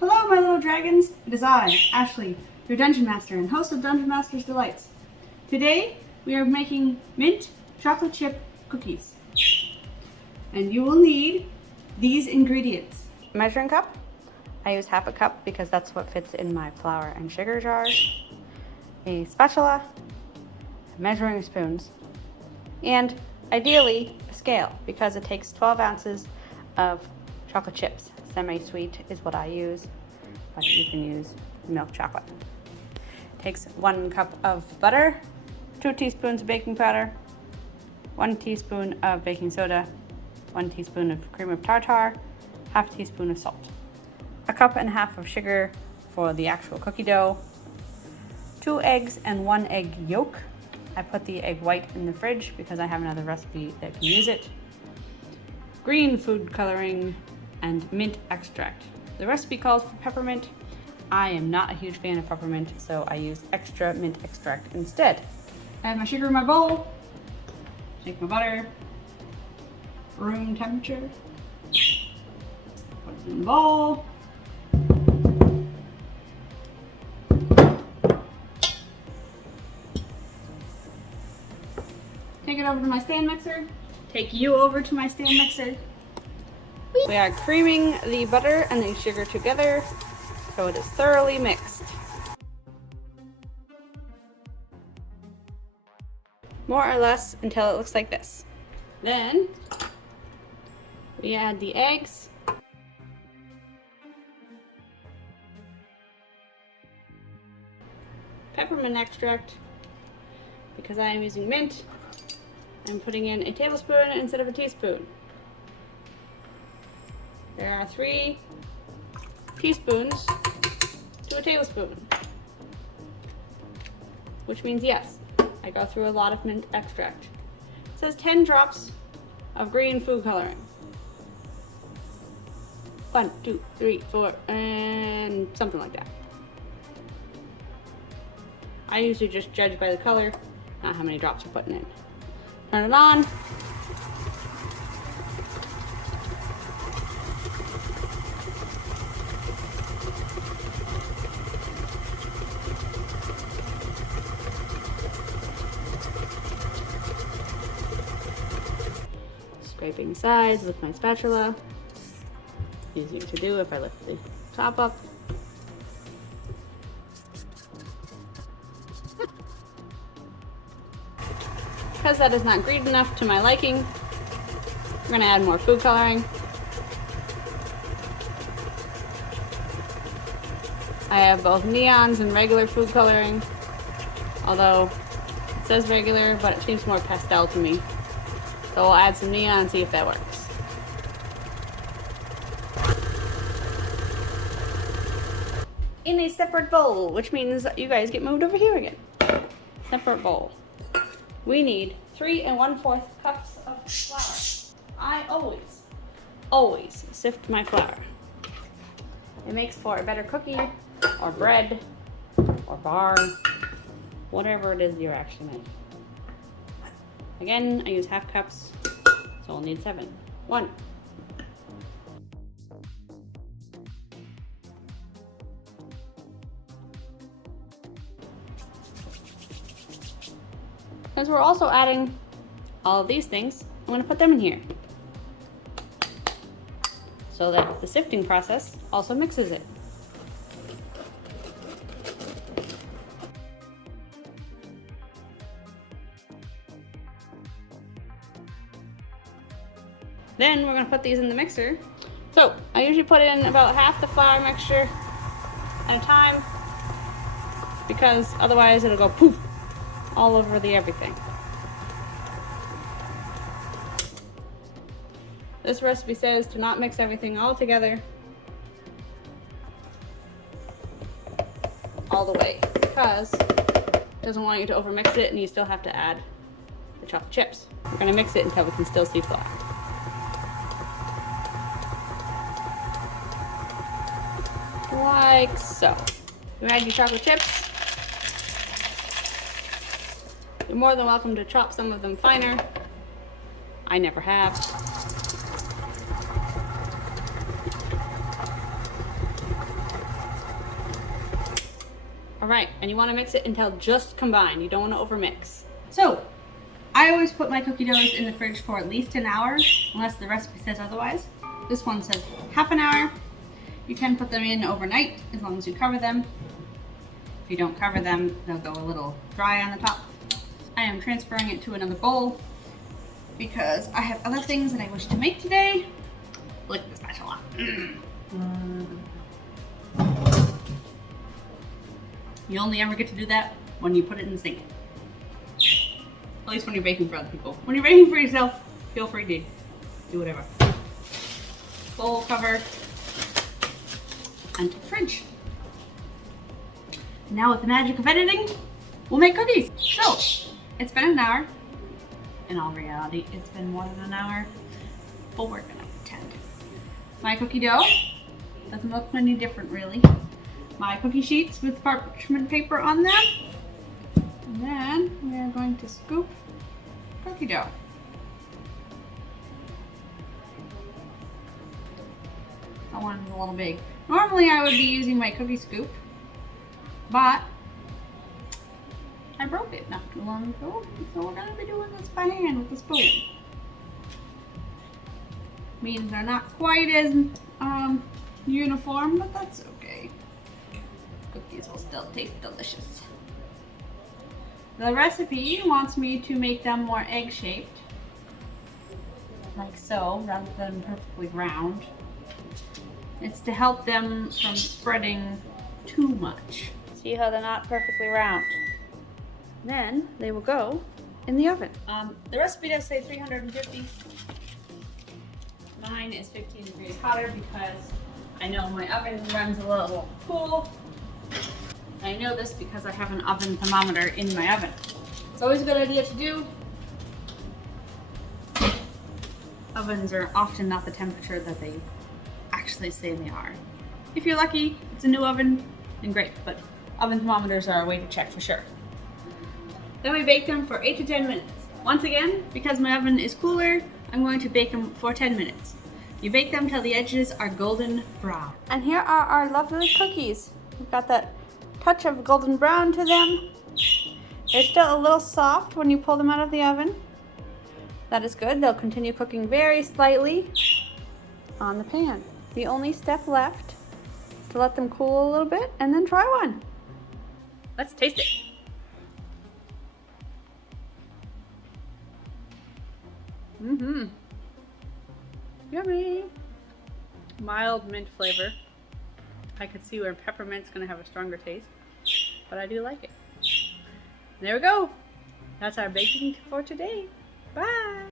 Hello, my little dragons. It is I, Ashley, your Dungeon Master and host of Dungeon Master's Delights. Today, we are making mint chocolate chip cookies. And you will need these ingredients. Measuring cup. I use half a cup because that's what fits in my flour and sugar jars. A spatula, measuring spoons, and ideally a scale because it takes 12 ounces of chocolate chips. Semi-sweet is what I use, but you can use milk chocolate. Takes 1 cup of butter, 2 teaspoons of baking powder, 1 teaspoon of baking soda, 1 teaspoon of cream of tartar, half teaspoon of salt. A cup and a half of sugar for the actual cookie dough, 2 eggs and 1 egg yolk. I put the egg white in the fridge because I have another recipe that can use it. Green food coloring and mint extract. The recipe calls for peppermint. I am not a huge fan of peppermint, so I use extra mint extract instead. I have my sugar in my bowl. Take my butter. Room temperature. Put it in the bowl. Take it over to my stand mixer. Take you over to my stand mixer. We are creaming the butter and the sugar together so it is thoroughly mixed. More or less until it looks like this. Then we add the eggs. Peppermint extract. Because I am using mint, I'm putting in a tablespoon instead of a teaspoon. There are 3 teaspoons to a tablespoon, which means yes, I go through a lot of mint extract. It says 10 drops of green food coloring. 1, 2, 3, 4, and something like that. I usually just judge by the color, not how many drops you're putting in. Turn it on. Scraping sides with my spatula. Easier to do if I lift the top up. Because that is not green enough to my liking, we're going to add more food coloring. I have both neons and regular food coloring, although it says regular, but it seems more pastel to me. So we'll add some neon and see if that works. In a separate bowl, which means you guys get moved over here again. Separate bowl. We need 3 1/4 cups of flour. I always sift my flour. It makes for a better cookie, or bread, or bar, whatever it is you're actually making. Again, I use half cups, so I'll need 7. 1. Since we're also adding all of these things, I'm going to put them in here so that the sifting process also mixes it. Then we're going to put these in the mixer. So I usually put in about half the flour mixture at a time because otherwise it'll go poof all over the everything. This recipe says to not mix everything all together all the way because it doesn't want you to overmix it and you still have to add the chocolate chips. We're going to mix it until we can still see flour. Like so. You add your chocolate chips. You're more than welcome to chop some of them finer. I never have. Alright, and you want to mix it until just combined. You don't want to overmix. So, I always put my cookie doughs in the fridge for at least an hour, unless the recipe says otherwise. This one says half an hour. You can put them in overnight, as long as you cover them. If you don't cover them, they'll go a little dry on the top. I am transferring it to another bowl because I have other things that I wish to make today, like the spatula. You only ever get to do that when you put it in the sink. At least when you're baking for other people. When you're baking for yourself, feel free to do whatever. Bowl cover and to the fridge. Now with the magic of editing, we'll make cookies. So, it's been an hour. In all reality, it's been more than an hour, but we're gonna pretend. My cookie dough doesn't look any different really. My cookie sheets with parchment paper on them. And then we are going to scoop cookie dough. That one is a little big. Normally I would be using my cookie scoop, but I broke it not too long ago, so we're gonna be doing this by hand with a spoon. Means they're not quite as uniform, but that's okay. Cookies will still taste delicious. The recipe wants me to make them more egg-shaped, like so, rather than perfectly round. It's to help them from spreading too much. See how they're not perfectly round. Then they will go in the oven. The recipe does say 350. Mine is 15 degrees hotter because I know my oven runs a little cool. I know this because I have an oven thermometer in my oven. It's always a good idea to do. Ovens are often not the temperature that they actually say they are. If you're lucky, it's a new oven, then great, but oven thermometers are a way to check for sure. Then we bake them for 8 to 10 minutes. Once again, because my oven is cooler, I'm going to bake them for 10 minutes. You bake them till the edges are golden brown. And here are our lovely cookies. We've got that touch of golden brown to them. They're still a little soft when you pull them out of the oven. That is good. They'll continue cooking very slightly on the pan. The only step left is to let them cool a little bit and then try one. Let's taste it. Yummy. Mild mint flavor. I could see where peppermint's gonna have a stronger taste, but I do like it. There we go. That's our baking for today. Bye.